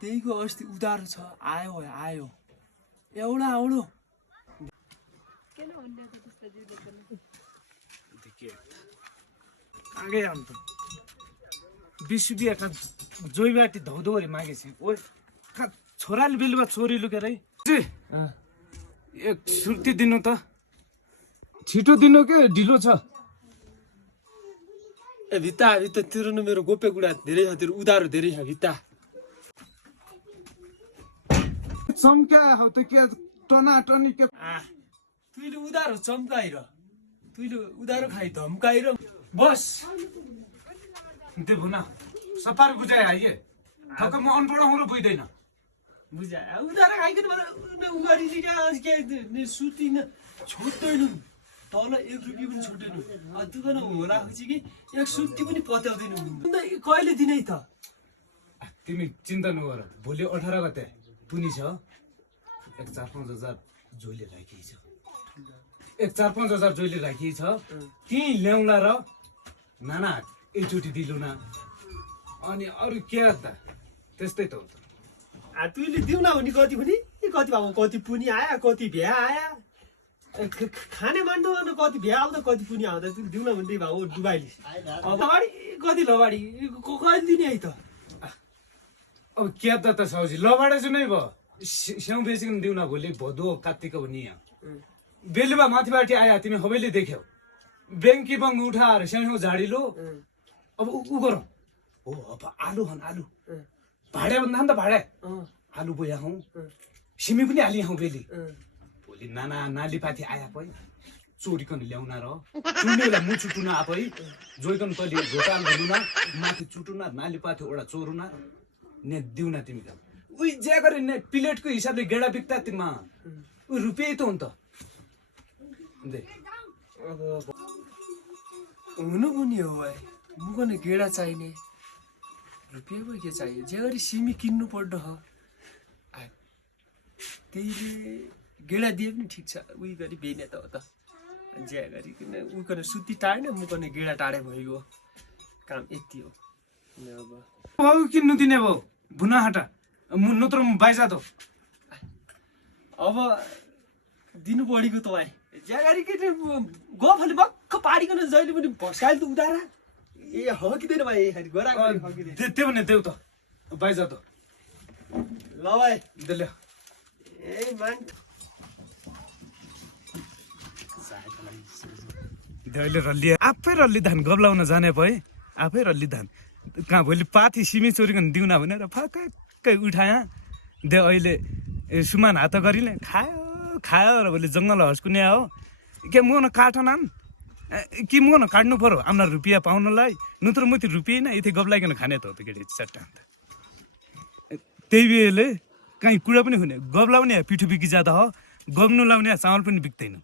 त्यहीको अस्ति उधारो छ आयो आयो एउटा आउनु किन हुन्थ्यो त्यस्तो जिरो पनि आगे हम तो 20 रुपया का जोई बाटी धौधौरी मागेछि ओए छोराले बेलुका छोरी लुकेर है एक सुर्ती दिनु त छिटो दिनु के ढिलो छ ए भित्ता भित्ता तिर्नु मेरो गोप्य कुरा धेरै छ तिरो उधारो धेरै छ भित्ता चम्का हो त के टना टनी के तुइले उधारो चम्काइर तुइले उधारो खाइ धम्काइर बस देबो न सपार बुझाए आइए ठक्क म अनपढ हुँ र बुझ्दैन बुझा उधारो खाइकन मलाई उगाडी दिन्छ के सुति न छोड्दैन तल 1 रुपैयाँ पनि छोड्दैन दुकान होला कि एक सुत्ती पनि पत्याउँदैन कहिले दिनै त तिमी चिन्ता नगर भोलि 18 गते पुनी छ एक 4-5 हजार जोइले राखी छ एक 4-5 हजार जोइले राखी छ ती ल्याउला र नाना एकचोटी दिलु न अनि अरु के त त्यस्तै त हो त तुइले दिउला भने कति भयो कति पुनी आया कति भ्या आया खाने मान्नु न कति भ्या आउँदा कति पुनी आउँदा तुइले दिउला भन्दै भाउ डुबाइली लबाडी कति लबाडी कहिले दिने है त अब के त साउजी लबाडे चाहिँ नै भयो स्याउ बेचिकन दिउन भोलि भदौ कात्तिक हो नि बेलुका माथिबाट आया तिमी सबैले देख्यौ बेङ्की बङ उठाएर स्याउ झाडिलो अब उ गरौँ हो अब आलु हन आलु भाडा भन्दा नि त भाडा आलु बोया हौ सिमी पनि हाली हौ बेली भोलि नाना नालीपाथी आया पै चोरिकन ल्याउन र चुन्नेलाई मु चुटुन आपै जोइकन तले घोटाल गर्नु न माथि चुटुन नालीपाथी ओडा चोरुन ने दिउन तिमी त उइ जे गरे ने प्लेटको हिसाबले गेडा बिक्ता तिमीमा उ रुपैयाँ त हो नि त दे हुनु पनि हो भाइ मुकन गेडा चाहिने रुपियाँ पो के चाहियो जे गरी सिमी किन्नु पर्दो हो त्यहीले गेडा दिए पनि ठिक छ उही गरी बेने त हो त जे गरी किन उकन सुत्ती टाढ्ने मुकन गेडा टाढे भइगयो काम यति हो अब बाबु किन्नु दिने भयो भुना हाटा मु नत्र बाइजा त अब दिनु पढेको तपाईँ जे गरी के गफले बक्क पाडिकन जहिले पनि भस्काइल त उधारा ए हकिँदैन भाइ गरा त्यो भने देऊ त बाइजा त ल भाइ देले ए मान देले रल्ली आफै रल्ली धान गब्लाउन जाने भए आफै रल्ली धान कहाँ भोलि पाथी सिमी चोरिकन दिउन भनेर फक्कै उठाया दे अहिले सुमान हात गरिले खायो र भोलि जङ्गल हस्कुने हो के मुन काठ नाम कि मुन काट्नु पर्यो आफ्ना रुपियाँ पाउनलाई नत्र म त्यो रुपियाँ न यति गब्लाइकन खाने त हो त केटी चट्टा अन्त त्यही बेले काहीँ कुरा पनि हुने गब्लाउने पिठो बिकी जाँदा हो गब्नु लाउने चामल पनि बिक्दैन